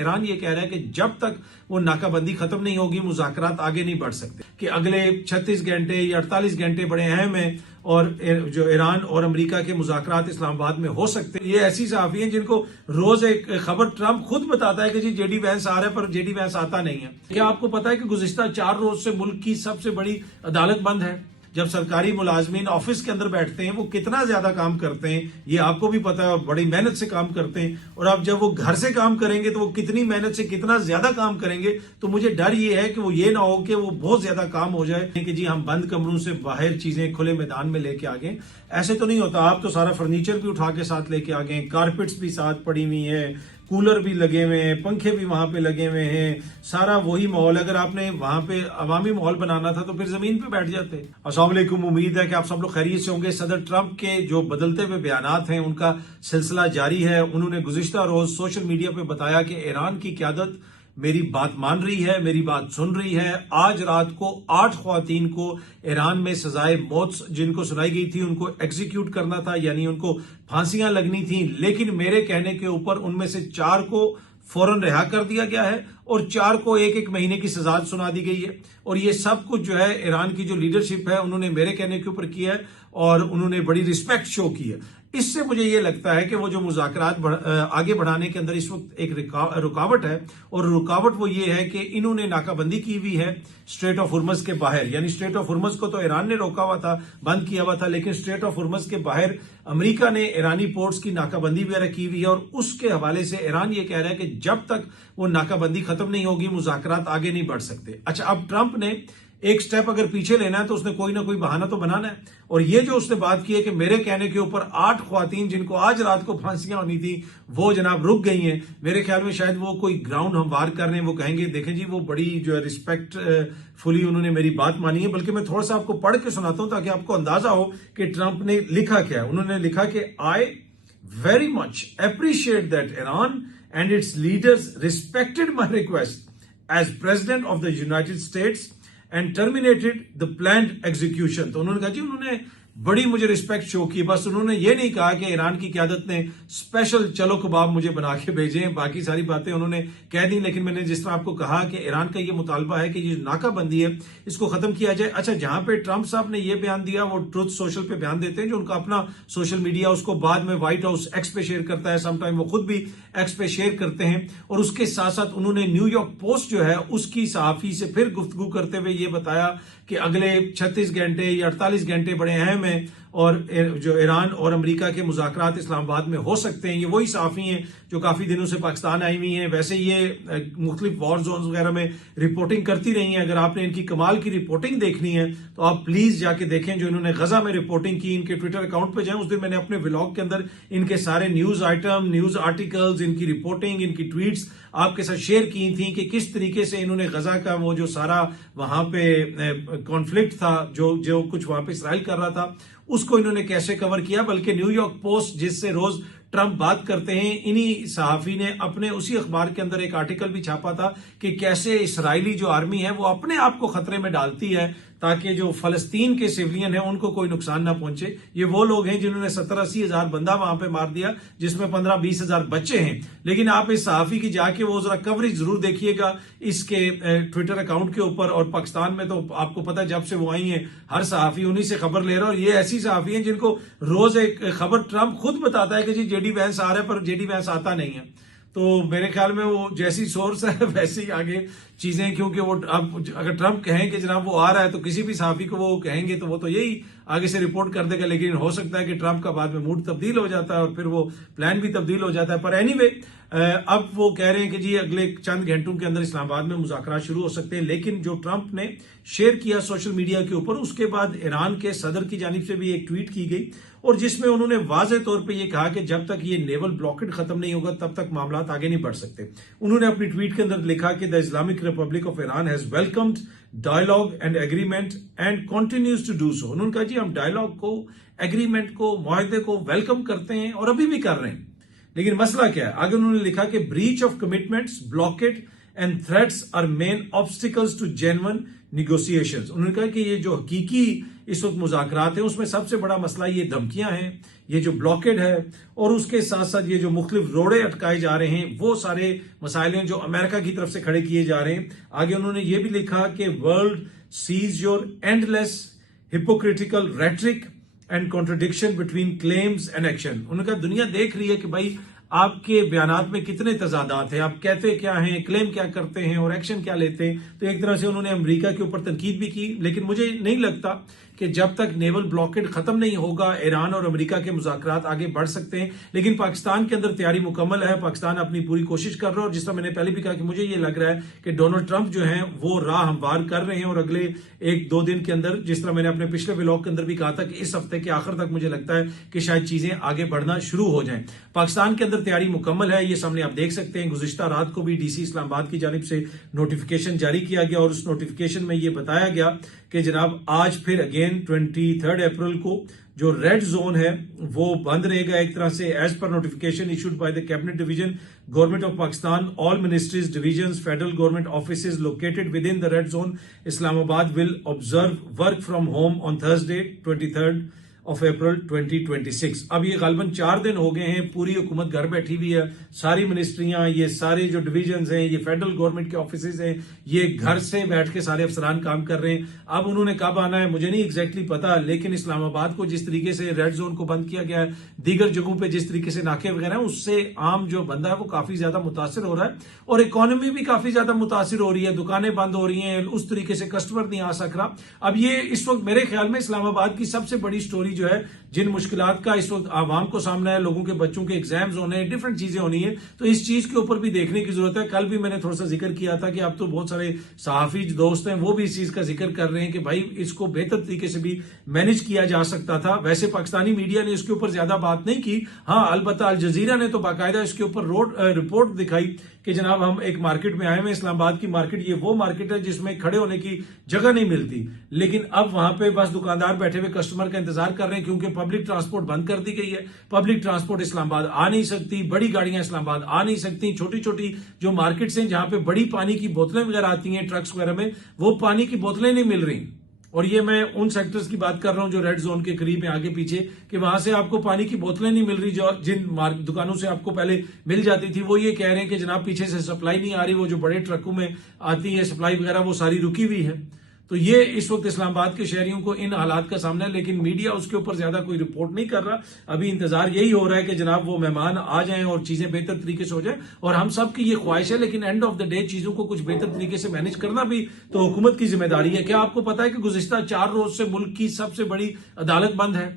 Iran ये कह रहा है कि जब तक वो नाकाबंदी खत्म नहीं होगी मुज़ाकरात आगे नहीं बढ़ सकते, कि अगले 36 घंटे या 48 घंटे बड़े अहम हैं और जो ईरान और अमेरिका के मुज़ाकरात इस्लामाबाद में हो सकते हैं। ये ऐसी सहाफ़ी हैं जिनको रोज एक खबर ट्रंप खुद बताता है कि जी जेडी वैंस आ रहा है, पर जेडी वैंस आता नहीं है। क्या आपको पता है कि गुज़िश्ता 4 रोज से मुल्क की सबसे बड़ी अदालत बंद है? जब सरकारी मुलाजमीन ऑफिस के अंदर बैठते हैं वो कितना ज्यादा काम करते हैं ये आपको भी पता है, और बड़ी मेहनत से काम करते हैं। और अब जब वो घर से काम करेंगे तो वो कितनी मेहनत से कितना ज्यादा काम करेंगे। तो मुझे डर ये है कि वो ये ना हो कि वो बहुत ज्यादा काम हो जाए कि जी हम बंद कमरों से बाहर चीजें खुले मैदान में लेके आ गए। ऐसे तो नहीं होता। आप तो सारा फर्नीचर भी उठा के साथ लेके आ गए, कारपेट्स भी साथ पड़ी हुई है, कूलर भी लगे हुए हैं, पंखे भी वहां पे लगे हुए हैं, सारा वही माहौल। अगर आपने वहां पे अवामी माहौल बनाना था तो फिर जमीन पे बैठ जाते। अस्सलाम वालेकुम, उम्मीद है कि आप सब लोग खैरियत से होंगे। सदर ट्रंप के जो बदलते हुए बयानात हैं उनका सिलसिला जारी है। उन्होंने गुज़िश्ता रोज सोशल मीडिया पे बताया कि ईरान की क़यादत मेरी बात मान रही है, मेरी बात सुन रही है। आज रात को 8 ख्वातीन को ईरान में सजाए मौत जिनको सुनाई गई थी उनको एग्जीक्यूट करना था, यानी उनको फांसियां लगनी थी। लेकिन मेरे कहने के ऊपर उनमें से 4 को फौरन रिहा कर दिया गया है और 4 को 1-1 महीने की सजा सुना दी गई है। और ये सब कुछ जो है ईरान की जो लीडरशिप है उन्होंने मेरे कहने के ऊपर किया है और उन्होंने बड़ी रिस्पेक्ट शो की है। इससे मुझे ये लगता है कि वो जो मुज़ाकरात आगे बढ़ाने के अंदर इस वक्त एक रुकावट है, और रुकावट वो ये है कि इन्होंने नाकाबंदी की हुई है स्ट्रेट ऑफ हुर्मुज़ के बाहर। यानी स्ट्रेट ऑफ हुर्मुज़ को तो ईरान ने रोका हुआ था, बंद किया हुआ था, लेकिन स्ट्रेट ऑफ हुर्मुज़ के बाहर अमेरिका ने ईरानी पोर्ट्स की नाकाबंदी वगैरह की हुई है। और उसके हवाले से ईरान ये कह रहा है कि जब तक वो नाकाबंदी खत्म नहीं होगी मुज़ाकरात आगे नहीं बढ़ सकते। अच्छा, अब ट्रंप ने एक स्टेप अगर पीछे लेना है तो उसने कोई ना कोई बहाना तो बनाना है। और ये जो उसने बात की है कि मेरे कहने के ऊपर 8 ख्वातीन जिनको आज रात को फांसियां होनी थी वो जनाब रुक गई हैं। मेरे ख्याल में शायद वो कोई ग्राउंड हमवार कर रहे हैं। वो कहेंगे देखें जी वो बड़ी जो है रिस्पेक्टफुली उन्होंने मेरी बात मानी है। बल्कि मैं थोड़ा सा आपको पढ़ के सुनाता हूं ताकि आपको अंदाजा हो कि ट्रंप ने लिखा क्या है। उन्होंने लिखा कि I very much appreciate that Iran and its leaders respected my request as president of the United States and terminated the planned execution. तो उन्होंने कहा जी उन्होंने बड़ी मुझे रिस्पेक्ट शो की, बस उन्होंने ये नहीं कहा कि ईरान की क़यादत ने स्पेशल चलो कबाब मुझे बना के भेजे। बाकी सारी बातें उन्होंने कह दी, लेकिन मैंने जिस तरह आपको कहा कि ईरान का ये मुतालबा है कि ये नाकाबंदी है इसको खत्म किया जाए। अच्छा, जहां पे ट्रंप साहब ने ये बयान दिया वो ट्रुथ सोशल पे बयान देते हैं, जो उनका अपना सोशल मीडिया, उसको बाद में व्हाइट हाउस एक्स पे शेयर करता है, समटाइम वो खुद भी एक्स पे शेयर करते हैं। और उसके साथ साथ उन्होंने न्यूयॉर्क पोस्ट जो है उसकी सहाफी से फिर गुफ्तगू करते हुए ये बताया कि अगले 36 घंटे या 48 घंटे बड़े अहम हैं और जो ईरान और अमेरिका के मुज़ाकरात इस्लामाबाद में हो सकते हैं। ये वही सहाफ़ी हैं जो काफ़ी दिनों से पाकिस्तान आई हुई हैं। वैसे ये मुख्तलिफ वॉर जोन्स वगैरह में रिपोर्टिंग करती रही हैं। अगर आपने इनकी कमाल की रिपोर्टिंग देखनी है तो आप प्लीज़ जाके देखें जो इन्होंने गजा में रिपोर्टिंग की। इनके ट्विटर अकाउंट पर जाएं। उस दिन मैंने अपने व्लॉग के अंदर इनके सारे न्यूज़ आइटम, न्यूज़ आर्टिकल्स, इनकी रिपोर्टिंग, इनकी ट्वीट्स आपके साथ शेयर की थी कि किस तरीके से इन्होंने गजा का वो जो सारा वहां पे कॉन्फ्लिक्ट था, जो कुछ वहां पे इसराइल कर रहा था, उसको इन्होंने कैसे कवर किया। बल्कि न्यूयॉर्क पोस्ट जिससे रोज ट्रंप बात करते हैं, इन्हीं सहाफी ने अपने उसी अखबार के अंदर एक आर्टिकल भी छापा था कि कैसे इसराइली जो आर्मी है वो अपने आप को खतरे में डालती है ताकि जो फलस्तीन के सिविलियन है उनको कोई नुकसान ना पहुंचे। ये वो लोग हैं जिन्होंने 70-80 हजार बंदा वहां पे मार दिया, जिसमें 15-20 हजार बच्चे हैं। लेकिन आप इस सहाफी की जाके वो जरा कवरेज जरूर देखिएगा इसके ट्विटर अकाउंट के ऊपर। और पाकिस्तान में तो आपको पता है जब से वो आई है हर सहाफी उन्हीं से खबर ले रहा है। और ये ऐसी सहाफी है जिनको रोज एक खबर ट्रंप खुद बताता है कि जी जेडी वैंस आ रहा है, पर जेडी वैंस आता नहीं है। तो मेरे ख्याल में वो जैसी सोर्स है वैसे ही आगे चीजें, क्योंकि वो अब अगर ट्रंप कहें कि जनाब वो आ रहा है तो किसी भी सहाफी को वो कहेंगे तो वो तो यही आगे से रिपोर्ट कर देगा। लेकिन हो सकता है कि ट्रंप का बाद में मूड तब्दील हो जाता है और फिर वो प्लान भी तब्दील हो जाता है। पर एनीवे अब वो कह रहे हैं कि जी अगले चंद घंटों के अंदर इस्लामाबाद में मुज़ाकरात शुरू हो सकते हैं। लेकिन जो ट्रंप ने शेयर किया सोशल मीडिया के ऊपर, उसके बाद ईरान के सदर की जानिब से भी एक ट्वीट की गई और जिसमें उन्होंने वाज़ेह तौर पे ये कहा कि जब तक ये नेवल ब्लॉकेड खत्म नहीं होगा तब तक मामला आगे नहीं बढ़ सकते। उन्होंने अपनी ट्वीट के अंदर लिखा कि the Islamic Republic of Iran has welcomed dialogue and agreement and continues to do so. उन्होंने कहा जी हम डायलॉग को, एग्रीमेंट को, मुआहदे को वेलकम करते हैं और अभी भी कर रहे हैं। लेकिन मसला क्या है, आगे उन्होंने लिखा कि breach of commitments, blockade and threats are main obstacles to genuine negotiations. उन्होंने कहा कि ये जो हकीकी इस वक्त मुज़ाकरात हैं उसमें सबसे बड़ा मसला ये धमकियां हैं, ये जो ब्लॉकेड है और उसके साथ साथ ये जो मुख्तलिफ रोड़े अटकाए जा रहे हैं, वो सारे मसाइल हैं जो अमेरिका की तरफ से खड़े किए जा रहे हैं। आगे उन्होंने ये भी लिखा कि world sees your endless hypocritical rhetoric and contradiction between claims and action. उन्होंने कहा दुनिया देख रही है कि भाई आपके बयानात में कितने तजादात हैं, आप कहते क्या हैं, क्लेम क्या करते हैं और एक्शन क्या लेते हैं। तो एक तरह से उन्होंने अमेरिका के ऊपर तनकीद भी की, लेकिन मुझे नहीं लगता कि जब तक नेवल ब्लॉकेड खत्म नहीं होगा ईरान और अमेरिका के मुज़ाकरात आगे बढ़ सकते हैं। लेकिन पाकिस्तान के अंदर तैयारी मुकम्मल है, पाकिस्तान अपनी पूरी कोशिश कर रहा है और जिस तरह मैंने पहले भी कहा कि मुझे ये लग रहा है कि डोनाल्ड ट्रंप जो है वो राह हमवार कर रहे हैं और अगले 1-2 दिन के अंदर, जिस तरह मैंने अपने पिछले व्लॉग के अंदर भी कहा था कि इस हफ्ते के आखिर तक मुझे लगता है कि शायद चीजें आगे बढ़ना शुरू हो जाएं। पाकिस्तान के अंदर तैयारी मुकम्मल है, ये सामने आप देख सकते हैं। गुज़िश्ता रात को भी डीसी इस्लामाबाद की जानिब से नोटिफिकेशन जारी किया गया और उस नोटिफिकेशन में ये बताया गया कि जनाब आज फिर अगेन 23 अप्रैल को जो रेड जोन है वो बंद रहेगा एक तरह से। As per notification issued by the cabinet division government of Pakistan, all ministries divisions federal government offices located within the red zone Islamabad will observe work from home on Thursday 23 April 2026। अब ये गालबन 4 दिन हो गए हैं, पूरी हुकूमत घर बैठी हुई है, सारी मिनिस्ट्रियां, ये सारे जो डिविजन्स हैं, ये फेडरल गवर्नमेंट के ऑफिसेज हैं, ये घर से बैठ के सारे अफसरान काम कर रहे हैं। अब उन्होंने कब आना है मुझे नहीं एग्जैक्टली पता, लेकिन इस्लामाबाद को जिस तरीके से रेड जोन को बंद किया गया है, दीगर जगहों पर जिस तरीके से नाके वगैरह हैं, उससे आम जो बंदा है वो काफी ज्यादा मुतासिर हो रहा है और इकोनॉमी भी काफी ज्यादा मुतासिर हो रही है, दुकानें बंद हो रही हैं, उस तरीके से कस्टमर नहीं आ सक रहा। अब ये इस वक्त मेरे ख्याल में इस्लामाबाद की सबसे बड़ी स्टोरी जो है, जिन मुश्किलात का इस वक्त आवाम को सामना है, लोगों के बच्चों के एग्जाम्स होने हैं, डिफरेंट चीजें होनी है, तो इस चीज के ऊपर भी देखने की जरूरत है। कल भी मैंने थोड़ा सा जिक्र किया था कि अब तो बहुत सारे सहाफी दोस्त हैं वो भी इस चीज का जिक्र कर रहे हैं कि भाई इसको बेहतर तरीके से भी मैनेज किया जा सकता था। वैसे पाकिस्तानी मीडिया ने इसके ऊपर ज्यादा बात नहीं की, हाँ अलबत्ता अल जजीरा ने तो बाकायदा इसके ऊपर रिपोर्ट दिखाई कि जनाब हम एक मार्केट में आए हैं, इस्लामाबाद की मार्केट, ये वो मार्केट है जिसमें खड़े होने की जगह नहीं मिलती, लेकिन अब वहां पे बस दुकानदार बैठे हुए कस्टमर का इंतजार कर रहे हैं क्योंकि पब्लिक ट्रांसपोर्ट बंद कर दी गई है। पब्लिक ट्रांसपोर्ट इस्लामाबाद आ नहीं सकती, बड़ी गाड़ियां इस्लामाबाद आ नहीं सकती, छोटी छोटी जो मार्केट्स हैं जहां पे बड़ी पानी की बोतलें वगैरह आती हैं ट्रक्स वगैरह में, वो पानी की बोतलें नहीं मिल रही। और ये मैं उन सेक्टर्स की बात कर रहा हूं जो रेड जोन के करीब है, आगे पीछे, कि वहां से आपको पानी की बोतलें नहीं मिल रही जो जिन दुकानों से आपको पहले मिल जाती थी। वो ये कह रहे हैं कि जनाब पीछे से सप्लाई नहीं आ रही, वो जो बड़े ट्रकों में आती है सप्लाई वगैरह वो सारी रुकी हुई है। तो ये इस वक्त इस्लामाबाद के शहरियों को इन हालात का सामना है, लेकिन मीडिया उसके ऊपर ज्यादा कोई रिपोर्ट नहीं कर रहा। अभी इंतजार यही हो रहा है कि जनाब वो मेहमान आ जाएं और चीजें बेहतर तरीके से हो जाए, और हम सब की ये ख्वाहिश है, लेकिन एंड ऑफ द डे चीजों को कुछ बेहतर तरीके से मैनेज करना भी तो हुकूमत की जिम्मेदारी है। क्या आपको पता है कि गुज़िश्ता 4 रोज से मुल्क की सबसे बड़ी अदालत बंद है,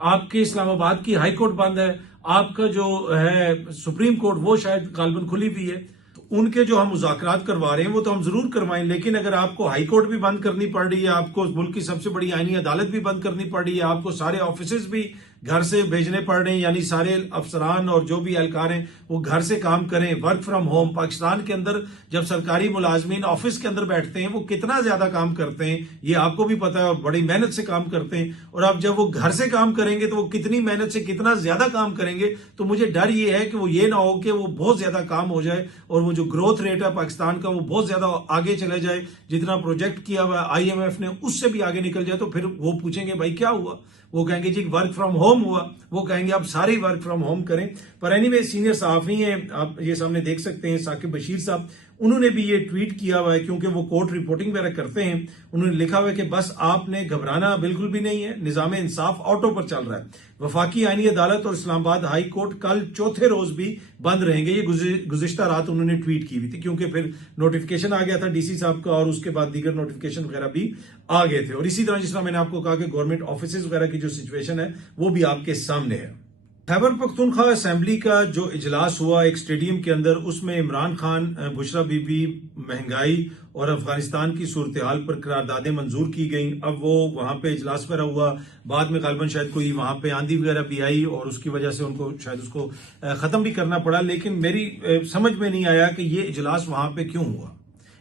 आपके इस्लामाबाद की हाई कोर्ट बंद है, आपका जो है सुप्रीम कोर्ट वो शायद गालबन खुली हुई है। उनके जो हम मुज़ाकरात करवा रहे हैं वो तो हम जरूर करवाएं, लेकिन अगर आपको हाई कोर्ट भी बंद करनी पड़ रही है, आपको मुल्क की सबसे बड़ी आईनी अदालत भी बंद करनी पड़ रही है, आपको सारे ऑफिसेज भी घर से भेजने पड़ रहे हैं, यानी सारे अफसरान और जो भी एहलकार हैं वो घर से काम करें, वर्क फ्रॉम होम। पाकिस्तान के अंदर जब सरकारी मुलाजमीन ऑफिस के अंदर बैठते हैं वो कितना ज्यादा काम करते हैं ये आपको भी पता है, और बड़ी मेहनत से काम करते हैं। और अब जब वो घर से काम करेंगे तो वो कितनी मेहनत से कितना ज्यादा काम करेंगे। तो मुझे डर ये है कि वो ये ना हो कि वो बहुत ज्यादा काम हो जाए और वो जो ग्रोथ रेट है पाकिस्तान का वो बहुत ज्यादा आगे चले जाए, जितना प्रोजेक्ट किया हुआ IMF ने उससे भी आगे निकल जाए। तो फिर वो पूछेंगे भाई क्या हुआ, वो कहेंगे जी वर्क फ्रॉम होम हुआ, वो कहेंगे अब सारे वर्क फ्रॉम होम करें। पर एनीवे सीनियर सहाफी हैं, आप ये सामने देख सकते हैं, साकिब बशीर साहब, उन्होंने भी ये ट्वीट किया हुआ है क्योंकि वो कोर्ट रिपोर्टिंग वगैरह करते हैं। उन्होंने लिखा हुआ है कि बस आपने घबराना बिल्कुल भी नहीं है, निजाम इंसाफ ऑटो पर चल रहा है। वफाकी आईनी अदालत और इस्लामाबाद हाई कोर्ट कल चौथे रोज भी बंद रहेंगे। ये गुज़िश्ता रात उन्होंने ट्वीट की हुई थी क्योंकि फिर नोटिफिकेशन आ गया था डीसी साहब का और उसके बाद दीगर नोटिफिकेशन वगैरह भी आ गए थे। और इसी तरह जिस तरह मैंने आपको कहा कि गवर्नमेंट ऑफिस वगैरह की जो सिचुएशन है वो भी आपके सामने है। खैबर पख्तूनख्वा असेंबली का जो इजलास हुआ एक स्टेडियम के अंदर, उसमें इमरान खान, बुशरा बीबी, महंगाई और अफगानिस्तान की सूरत हाल पर करारदादें मंजूर की गई। अब वो वहां पे इजलास वगैरह हुआ, बाद में गालबन शायद कोई वहां पे आंधी वगैरह भी आई और उसकी वजह से उनको शायद उसको खत्म भी करना पड़ा। लेकिन मेरी समझ में नहीं आया कि ये इजलास वहां पे क्यों हुआ।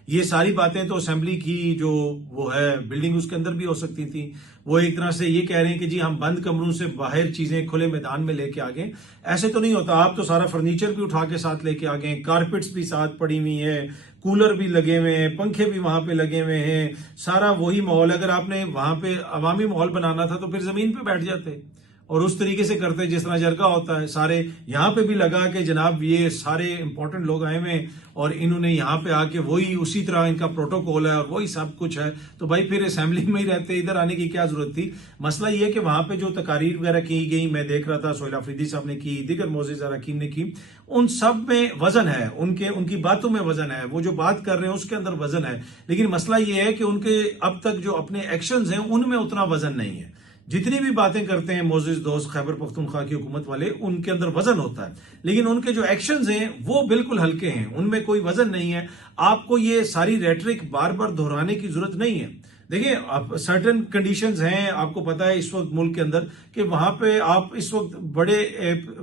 ये सारी बातें तो असेंबली की जो वो है बिल्डिंग उसके अंदर भी हो सकती थी। वो एक तरह से ये कह रहे हैं कि जी हम बंद कमरों से बाहर चीजें खुले मैदान में लेके आ गए। ऐसे तो नहीं होता, आप तो सारा फर्नीचर भी उठा के साथ लेके आ गए, कारपेट्स भी साथ पड़ी हुई है, कूलर भी लगे हुए हैं, पंखे भी वहां पे लगे हुए हैं, सारा वही माहौल। अगर आपने वहां पे अवामी माहौल बनाना था तो फिर जमीन पे बैठ जाते और उस तरीके से करते जिस तरह जरगा होता है। सारे यहाँ पे भी लगा कि जनाब ये सारे इंपॉर्टेंट लोग आए हुए हैं और इन्होंने यहाँ पे आके वही उसी तरह इनका प्रोटोकॉल है और वही सब कुछ है, तो भाई फिर असेंबली में ही रहते, इधर आने की क्या जरूरत थी। मसला ये है कि वहां पे जो तकारीर वगैरह की गई, मैं देख रहा था सोहेल अफरीदी साहब ने की, दीगर मोअज़्ज़िज़ अरकान ने की, उन सब में वजन है, उनकी बातों में वजन है, वो जो बात कर रहे हैं उसके अंदर वजन है। लेकिन मसला ये है कि उनके अब तक जो अपने एक्शंस हैं उनमें उतना वजन नहीं है। जितनी भी बातें करते हैं मोअज़्ज़िज़ दोस्त खैबर पख्तूनख्वा की हुकूमत वाले, उनके अंदर वजन होता है, लेकिन उनके जो एक्शंस हैं वो बिल्कुल हल्के हैं, उनमें कोई वजन नहीं है। आपको ये सारी रेटरिक बार बार दोहराने की जरूरत नहीं है। देखिए अब सर्टेन कंडीशंस हैं, आपको पता है इस वक्त मुल्क के अंदर कि वहां पे आप इस वक्त बड़े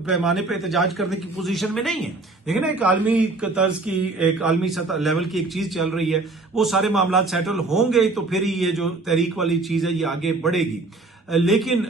पैमाने पे एहतजाज करने की पोजीशन में नहीं है। देखिए ना, एक आलमी तर्ज की, एक आलमी सतह लेवल की एक चीज चल रही है, वो सारे मामला सेटल होंगे तो फिर ही ये जो तहरीक वाली चीज है ये आगे बढ़ेगी। लेकिन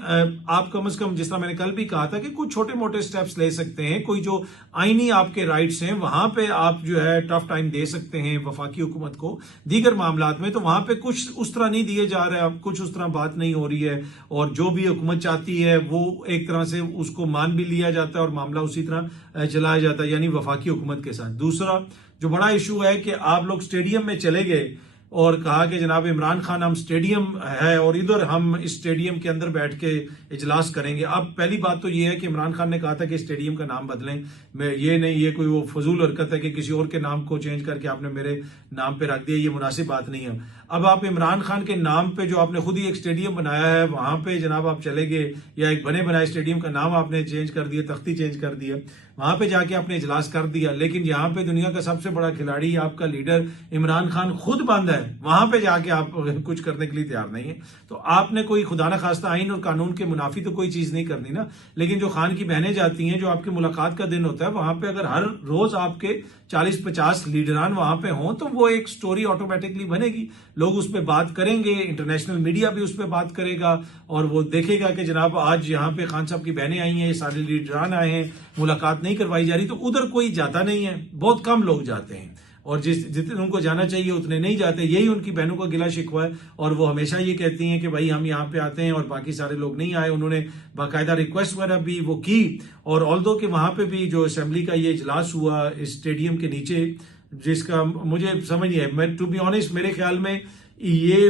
आप कम से कम, जिस तरह मैंने कल भी कहा था कि कुछ छोटे मोटे स्टेप्स ले सकते हैं, कोई जो आईनी आपके राइट्स हैं वहां पे आप जो है टफ टाइम दे सकते हैं वफाकी हुकूमत को। दीगर मामलात में तो वहां पे कुछ उस तरह नहीं दिए जा रहे हैं, कुछ उस तरह बात नहीं हो रही है, और जो भी हुकूमत चाहती है वो एक तरह से उसको मान भी लिया जाता है और मामला उसी तरह चलाया जाता है, यानी वफाकी हुकूमत के साथ। दूसरा जो बड़ा इशू है कि आप लोग स्टेडियम में चले गए और कहा कि जनाब इमरान खान हम स्टेडियम है और इधर हम इस स्टेडियम के अंदर बैठ के इजलास करेंगे। अब पहली बात तो ये है कि इमरान खान ने कहा था कि स्टेडियम का नाम बदलें, मैं ये नहीं, ये कोई वो फजूल हरकत है कि किसी और के नाम को चेंज करके आपने मेरे नाम पे रख दिया, ये मुनासिब बात नहीं है। अब आप इमरान खान के नाम पे जो आपने खुद ही एक स्टेडियम बनाया है वहां पे जनाब आप चले गए, या एक बने बनाए स्टेडियम का नाम आपने चेंज कर दिया, तख्ती चेंज कर दिया, वहां पे जाके आपने इजलास कर दिया, लेकिन यहाँ पे दुनिया का सबसे बड़ा खिलाड़ी आपका लीडर इमरान खान खुद बंद है, वहां पे जाके आप कुछ करने के लिए तैयार नहीं है। तो आपने कोई खुदा न खास्ता आइन और कानून के मुनाफी तो कोई चीज नहीं करनी ना। लेकिन जो खान की बहनें जाती हैं, जो आपकी मुलाकात का दिन होता है, वहां पे अगर हर रोज आपके 40-50 लीडरान वहां पे हों तो वो एक स्टोरी ऑटोमेटिकली बनेगी, लोग उस पर बात करेंगे, इंटरनेशनल मीडिया भी उस पर बात करेगा और वो देखेगा कि जनाब आज यहाँ पे खान साहब की बहनें आई हैं, ये सारे लीडरान आए हैं, मुलाकात नहीं करवाई जा रही। तो उधर कोई जाता नहीं है, बहुत कम लोग जाते हैं, और जितने उनको जाना चाहिए उतने नहीं जाते। यही उनकी बहनों का गिला शिकवा है, और वो हमेशा ये कहती हैं कि भाई हम यहाँ पे आते हैं और बाकी सारे लोग नहीं आए। उन्होंने बाकायदा रिक्वेस्ट वगैरह भी वो की, और ऑल्दो कि वहां पे भी जो असेंबली का ये इजलास हुआ इस स्टेडियम के नीचे, जिसका मुझे समझ नहीं है, मैं टू बी ऑनेस्ट मेरे ख्याल में ये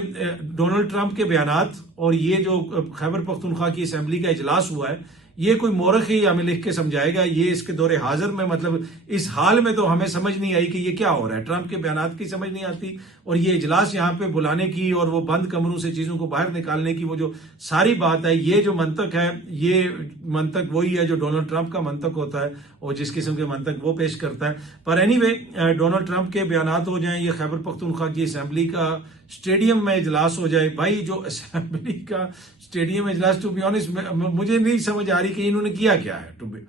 डोनाल्ड ट्रंप के बयानात और ये जो खैबर पख्तूनख्वा की असेंबली का इजलास हुआ है, ये कोई मोरख ही हमें लिख के समझाएगा। ये इसके दौरे हाजिर में, मतलब इस हाल में तो हमें समझ नहीं आई कि ये क्या हो रहा है। ट्रंप के बयानात की समझ नहीं आती, और ये इजलास यहाँ पे बुलाने की और वो बंद कमरों से चीजों को बाहर निकालने की वो जो सारी बात है, ये जो मंतक है, ये मंतक वही है जो डोनाल्ड ट्रंप का मंतक होता है और जिस किस्म के मंतक वो पेश करता है। पर एनीवे, डोनाल्ड ट्रंप के बयानात हो जाए, ये खैबर पख्तूनख्वा की असेंबली का स्टेडियम में इजलास हो जाए, भाई जो असेंबली का स्टेडियम इजलास, टू बी ऑनेस्ट मुझे नहीं समझ आ रही कि इन्होंने किया क्या है। टू बी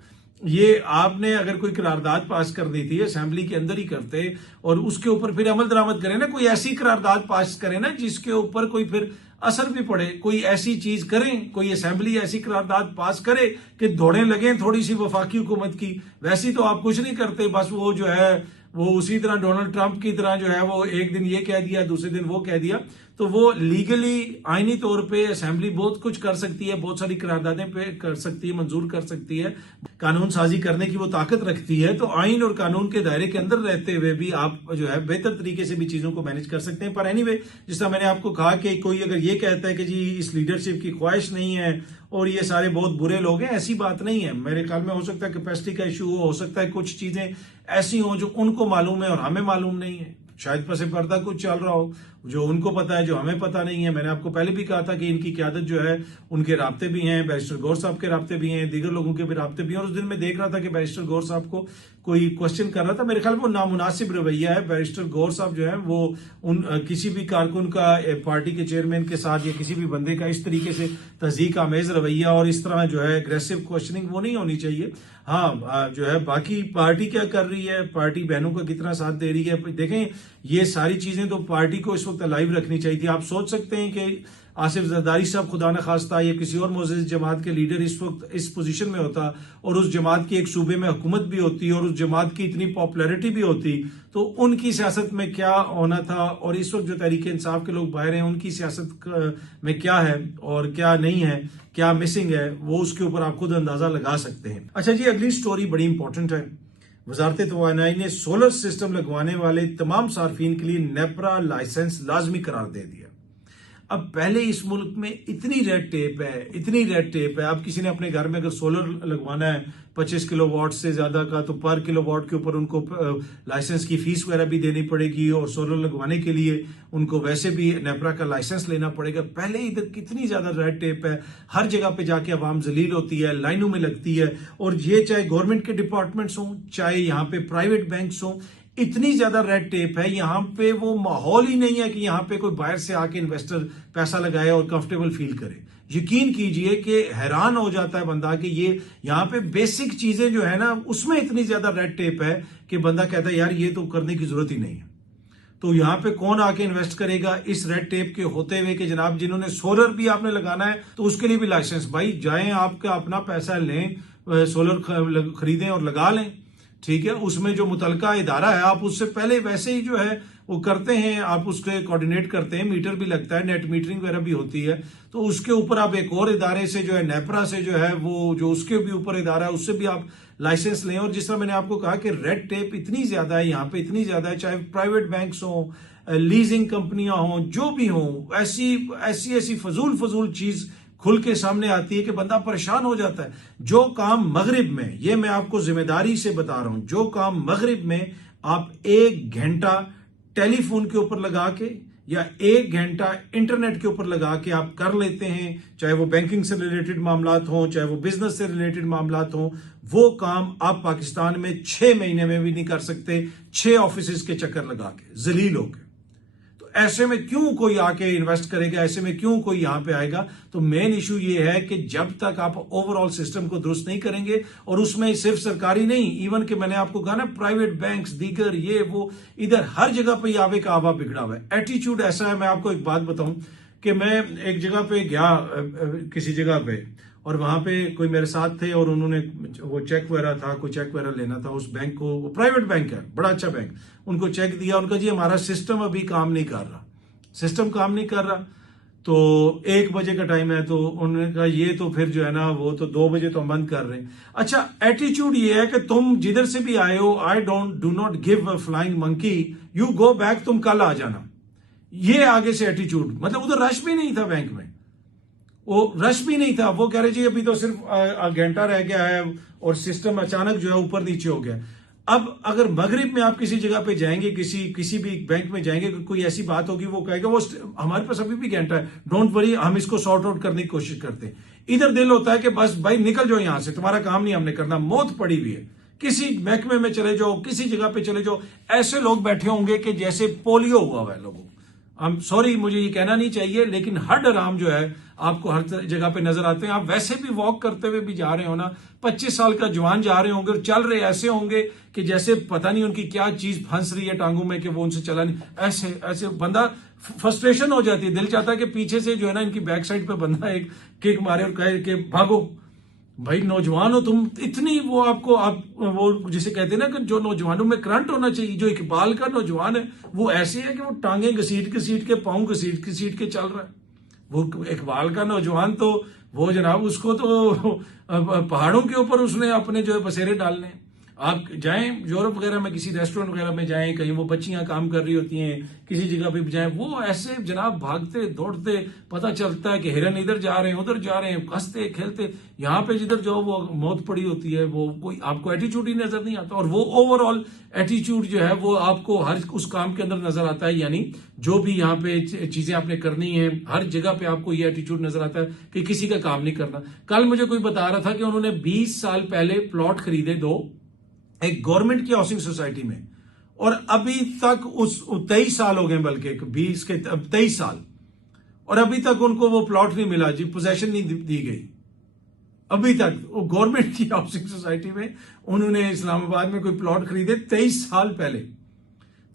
ये आपने अगर कोई करारदाद पास करनी थी असेंबली के अंदर ही करते, और उसके ऊपर फिर अमल दरामद करें ना, कोई ऐसी करारदाद पास करें ना जिसके ऊपर कोई फिर असर भी पड़े, कोई ऐसी चीज करें, कोई असेंबली ऐसी करारदाद पास करे कि दौड़े लगे थोड़ी सी वफाकी हुकूमत की। वैसी तो आप कुछ नहीं करते, बस वो जो है वो उसी तरह डोनाल्ड ट्रंप की तरह जो है वो एक दिन ये कह दिया, दूसरे दिन वो कह दिया। तो वो लीगली आईनी तौर पे असेंबली बहुत कुछ कर सकती है, बहुत सारी करारदादें पे कर सकती है, मंजूर कर सकती है, कानून साजी करने की वो ताकत रखती है। तो आइन और कानून के दायरे के अंदर रहते हुए भी आप जो है बेहतर तरीके से भी चीजों को मैनेज कर सकते हैं। पर एनीवे, जिस तरह मैंने आपको कहा कि कोई अगर ये कहता है कि जी इस लीडरशिप की ख्वाहिश नहीं है और ये सारे बहुत बुरे लोग हैं, ऐसी बात नहीं है। मेरे ख्याल में हो सकता है कैपेसिटी का इशू हो सकता है कुछ चीजें ऐसी हो जो उनको मालूम है और हमें मालूम नहीं है, शायद पसे पर्दा कुछ चल रहा हो जो उनको पता है जो हमें पता नहीं है। मैंने आपको पहले भी कहा था कि इनकी क़यादत जो है, उनके राब्ते भी हैं, बैरिस्टर गौर साहब के राब्ते भी हैं, दीगर लोगों के भी राब्ते भी हैं। और उस दिन मैं देख रहा था कि बैरिस्टर गौर साहब को कोई क्वेश्चन कर रहा था, मेरे ख्याल में वो नामुनासिब रवैया है। बैरिस्टर गौर साहब जो है वो किसी भी कारकुन का पार्टी के चेयरमैन के साथ या किसी भी बंदे का इस तरीके से तज़दीक आमेज रवैया और इस तरह जो है एग्रेसिव क्वेश्चनिंग वो नहीं होनी चाहिए। हाँ, जो है बाकी पार्टी क्या कर रही है, पार्टी बहनों का कितना साथ दे रही है, देखें ये सारी चीजें तो पार्टी को इस वक्त लाइव रखनी चाहिए थी। आप सोच सकते हैं कि आसिफ जरदारी साहब खुदा न खास्ता या किसी और मोअज़्ज़िज़ जमात के लीडर इस वक्त इस पोजीशन में होता और उस जमात की एक सूबे में हुकूमत भी होती और उस जमात की इतनी पॉपुलैरिटी भी होती, तो उनकी सियासत में क्या होना था। और इस वक्त जो तहरीक इंसाफ के लोग बाहर हैं, उनकी सियासत में क्या है और क्या नहीं है, क्या मिसिंग है, वो उसके ऊपर आप खुद अंदाजा लगा सकते हैं। अच्छा जी, अगली स्टोरी बड़ी इंपॉर्टेंट है। वजारत तवानाई ने सोलर सिस्टम लगवाने वाले तमाम सार्फिन के लिए नेपरा लाइसेंस लाजमी करार दे दिया। अब पहले इस मुल्क में इतनी रेड टेप है, इतनी रेड टेप है। अब किसी ने अपने घर में अगर सोलर लगवाना है 25 किलोवाट से ज्यादा का, तो पर किलोवाट के ऊपर उनको लाइसेंस की फीस वगैरह भी देनी पड़ेगी और सोलर लगवाने के लिए उनको वैसे भी नेपरा का लाइसेंस लेना पड़ेगा। पहले इधर कितनी ज्यादा रेड टेप है, हर जगह पे जाके अवाम जलील होती है, लाइनों में लगती है। और ये चाहे गवर्नमेंट के डिपार्टमेंट्स हों, चाहे यहाँ पे प्राइवेट बैंक्स हों, इतनी ज्यादा रेड टेप है। यहाँ पे वो माहौल ही नहीं है कि यहाँ पे कोई बाहर से आके इन्वेस्टर पैसा लगाए और कंफर्टेबल फील करे। यकीन कीजिए कि हैरान हो जाता है बंदा कि ये यहाँ पे बेसिक चीजें जो है ना, उसमें इतनी ज्यादा रेड टेप है कि बंदा कहता है यार ये तो करने की जरूरत ही नहीं है। तो यहाँ पे कौन आके इन्वेस्ट करेगा इस रेड टेप के होते हुए कि जनाब जिन्होंने सोलर भी आपने लगाना है तो उसके लिए भी लाइसेंस, भाई जाएं आपका अपना पैसा लें, सोलर खरीदें और लगा लें, ठीक है। उसमें जो मुतलका इदारा है आप उससे पहले वैसे ही जो है वो करते हैं, आप उसके कोऑर्डिनेट करते हैं, मीटर भी लगता है, नेट मीटरिंग वगैरह भी होती है। तो उसके ऊपर आप एक और इदारे से जो है नेपरा से जो है वो जो उसके भी ऊपर इदारा है उससे भी आप लाइसेंस लें। और जिस तरह मैंने आपको कहा कि रेड टेप इतनी ज्यादा है यहाँ पे, इतनी ज्यादा है, चाहे प्राइवेट बैंक्स हों, लीजिंग कंपनियां हों, जो भी हों, ऐसी ऐसी ऐसी फजूल चीज खुल के सामने आती है कि बंदा परेशान हो जाता है। जो काम मगरिब में, ये मैं आपको जिम्मेदारी से बता रहा हूं, जो काम मगरिब में आप 1 घंटा टेलीफोन के ऊपर लगा के या 1 घंटा इंटरनेट के ऊपर लगा के आप कर लेते हैं, चाहे वो बैंकिंग से रिलेटेड मामलात हों, चाहे वो बिजनेस से रिलेटेड मामलात हों, वो काम आप पाकिस्तान में 6 महीने में भी नहीं कर सकते, 6 ऑफिस के चक्कर लगा के जलील होके। ऐसे में क्यों कोई आके इन्वेस्ट करेगा, ऐसे में क्यों कोई यहां पे आएगा। तो मेन इशू ये है कि जब तक आप ओवरऑल सिस्टम को दुरुस्त नहीं करेंगे, और उसमें सिर्फ सरकारी नहीं, इवन कि मैंने आपको कहा ना प्राइवेट बैंक्स, दीगर ये वो, इधर हर जगह पे आवे का आवा बिगड़ा हुआ है। एटीट्यूड ऐसा है, मैं आपको एक बात बताऊं कि मैं एक जगह पे गया, किसी जगह पे, और वहां पे कोई मेरे साथ थे और उन्होंने वो चेक वगैरह था, कोई चेक वगैरह लेना था उस बैंक को, वो प्राइवेट बैंक है, बड़ा अच्छा बैंक, उनको चेक दिया, उनका जी हमारा सिस्टम अभी काम नहीं कर रहा, सिस्टम काम नहीं कर रहा। तो 1 बजे का टाइम है, तो उन्होंने कहा ये तो फिर जो है ना वो तो 2 बजे तो हम बंद कर रहे हैं। अच्छा, एटीट्यूड ये है कि तुम जिधर से भी आए हो, I do not give a flying monkey, you go back, तुम कल आ जाना। ये आगे से एटीट्यूड, मतलब उधर रश भी नहीं था बैंक में, वो रश भी नहीं था। वो कह रहे जी अभी तो सिर्फ घंटा रह गया है और सिस्टम अचानक जो है ऊपर नीचे हो गया। अब अगर मगरिब में आप किसी जगह पे जाएंगे, किसी भी बैंक में जाएंगे, कोई ऐसी बात होगी, वो कहेगा वो हमारे पास अभी भी घंटा है, डोंट वरी, हम इसको सॉर्ट आउट करने की कोशिश करते हैं। इधर दिल होता है कि बस भाई निकल जाओ यहां से, तुम्हारा काम नहीं हमने करना, मौत पड़ी हुई है। किसी महकमे में चले जाओ, किसी जगह पे चले जाओ, ऐसे लोग बैठे होंगे कि जैसे पोलियो हुआ है लोगों। I'm सॉरी, मुझे ये कहना नहीं चाहिए, लेकिन हर आराम जो है आपको हर जगह पे नजर आते हैं। आप वैसे भी वॉक करते हुए भी जा रहे हो ना, 25 साल का जवान जा रहे होंगे और चल रहे ऐसे होंगे कि जैसे पता नहीं उनकी क्या चीज फंस रही है टांगों में कि वो उनसे चला नहीं, ऐसे ऐसे बंदा फ्रस्ट्रेशन हो जाती है। दिल चाहता है कि पीछे से जो है ना इनकी बैक साइड पे बंदा एक किक मारे और कहे कि भागो। भाई नौजवान हो तुम, इतनी वो आपको आप वो जिसे कहते हैं ना कि जो नौजवानों में करंट होना चाहिए, जो इकबाल का नौजवान है वो ऐसे है कि वो टांगे घसीट के पाँव घसीट के चल रहा है। वो इकबाल का नौजवान तो वो जनाब उसको तो पहाड़ों के ऊपर उसने अपने जो है बसेरे डालने। आप जाएं यूरोप वगैरह में, किसी रेस्टोरेंट वगैरह में जाएं, कहीं वो बच्चियां काम कर रही होती हैं, किसी जगह पे भी जाएं, वो ऐसे जनाब भागते दौड़ते, पता चलता है कि हिरन इधर जा रहे हैं, उधर जा रहे हैं, हंसते खेलते। यहाँ पे जिधर जाओ वो मौत पड़ी होती है, वो कोई आपको एटीट्यूड ही नजर नहीं आता। और वो ओवरऑल एटीट्यूड जो है वो आपको हर उस काम के अंदर नजर आता है। यानी जो भी यहाँ पे चीजें आपने करनी है, हर जगह पे आपको ये एटीट्यूड नजर आता है कि किसी का काम नहीं करना। कल मुझे कोई बता रहा था कि उन्होंने 20 साल पहले प्लॉट खरीदे 2 एक गवर्नमेंट की हाउसिंग सोसाइटी में, और अभी तक उस 23 साल हो गए, बल्कि 20 के 23 साल, और अभी तक उनको वो प्लॉट नहीं मिला जी, पोजेशन नहीं दी गई। अभी तक वो गवर्नमेंट की हाउसिंग सोसाइटी में उन्होंने इस्लामाबाद में कोई प्लॉट खरीदे 23 साल पहले।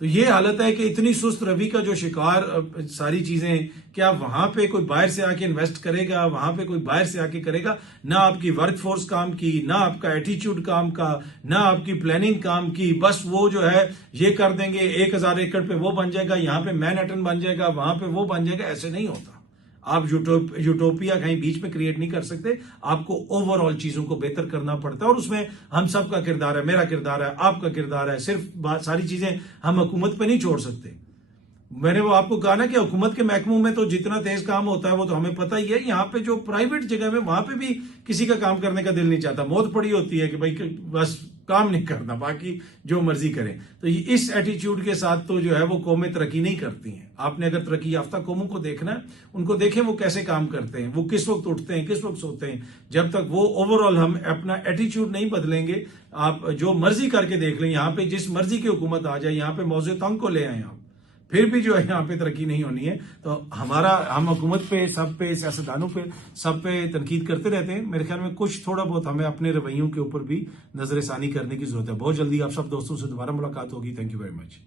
तो ये हालत है कि इतनी सुस्त रवि का जो शिकार सारी चीजें, क्या वहां पे कोई बाहर से आके इन्वेस्ट करेगा, वहां पे कोई बाहर से आके करेगा? ना आपकी वर्कफोर्स काम की, ना आपका एटीट्यूड काम का, ना आपकी प्लानिंग काम की। बस वो जो है ये कर देंगे, 1000 एकड़ पे वो बन जाएगा, यहाँ पे मैनहट्टन बन जाएगा, वहां पे वो बन जाएगा। ऐसे नहीं होता। आप यूटोपिया कहीं बीच में क्रिएट नहीं कर सकते। आपको ओवरऑल चीजों को बेहतर करना पड़ता है और उसमें हम सब का किरदार है, मेरा किरदार है, आपका किरदार है। सिर्फ सारी चीजें हम हुकूमत पे नहीं छोड़ सकते। मैंने वो आपको कहा ना कि हुकूमत के महकमों में तो जितना तेज काम होता है वो तो हमें पता ही है। यहाँ पे जो प्राइवेट जगह में, वहां पे भी किसी का काम करने का दिल नहीं चाहता। मौत पड़ी होती है कि भाई बस काम नहीं करना, बाकी जो मर्जी करें। तो इस एटीट्यूड के साथ तो जो है वो कौमें तरक्की नहीं करती हैं। आपने अगर तरक्की याफ्ता कौमों को देखना है, उनको देखें वो कैसे काम करते हैं, वो किस वक्त उठते हैं, किस वक्त सोते हैं। जब तक वो ओवरऑल हम अपना एटीट्यूड नहीं बदलेंगे, आप जो मर्जी करके देख लें, यहाँ पे जिस मर्जी की हुकूमत आ जाए, यहाँ पे मौजे तंग को ले आए आप, फिर भी जो है यहाँ पे तरक्की नहीं होनी है। तो हम हुकूमत पे, सब पे, सियासतदानों पे, सब पे तनकीद करते रहते हैं। मेरे ख्याल में कुछ थोड़ा बहुत हमें अपने रवैयों के ऊपर भी नजरसानी करने की जरूरत है। बहुत जल्दी आप सब दोस्तों से दोबारा मुलाकात होगी। Thank you very much.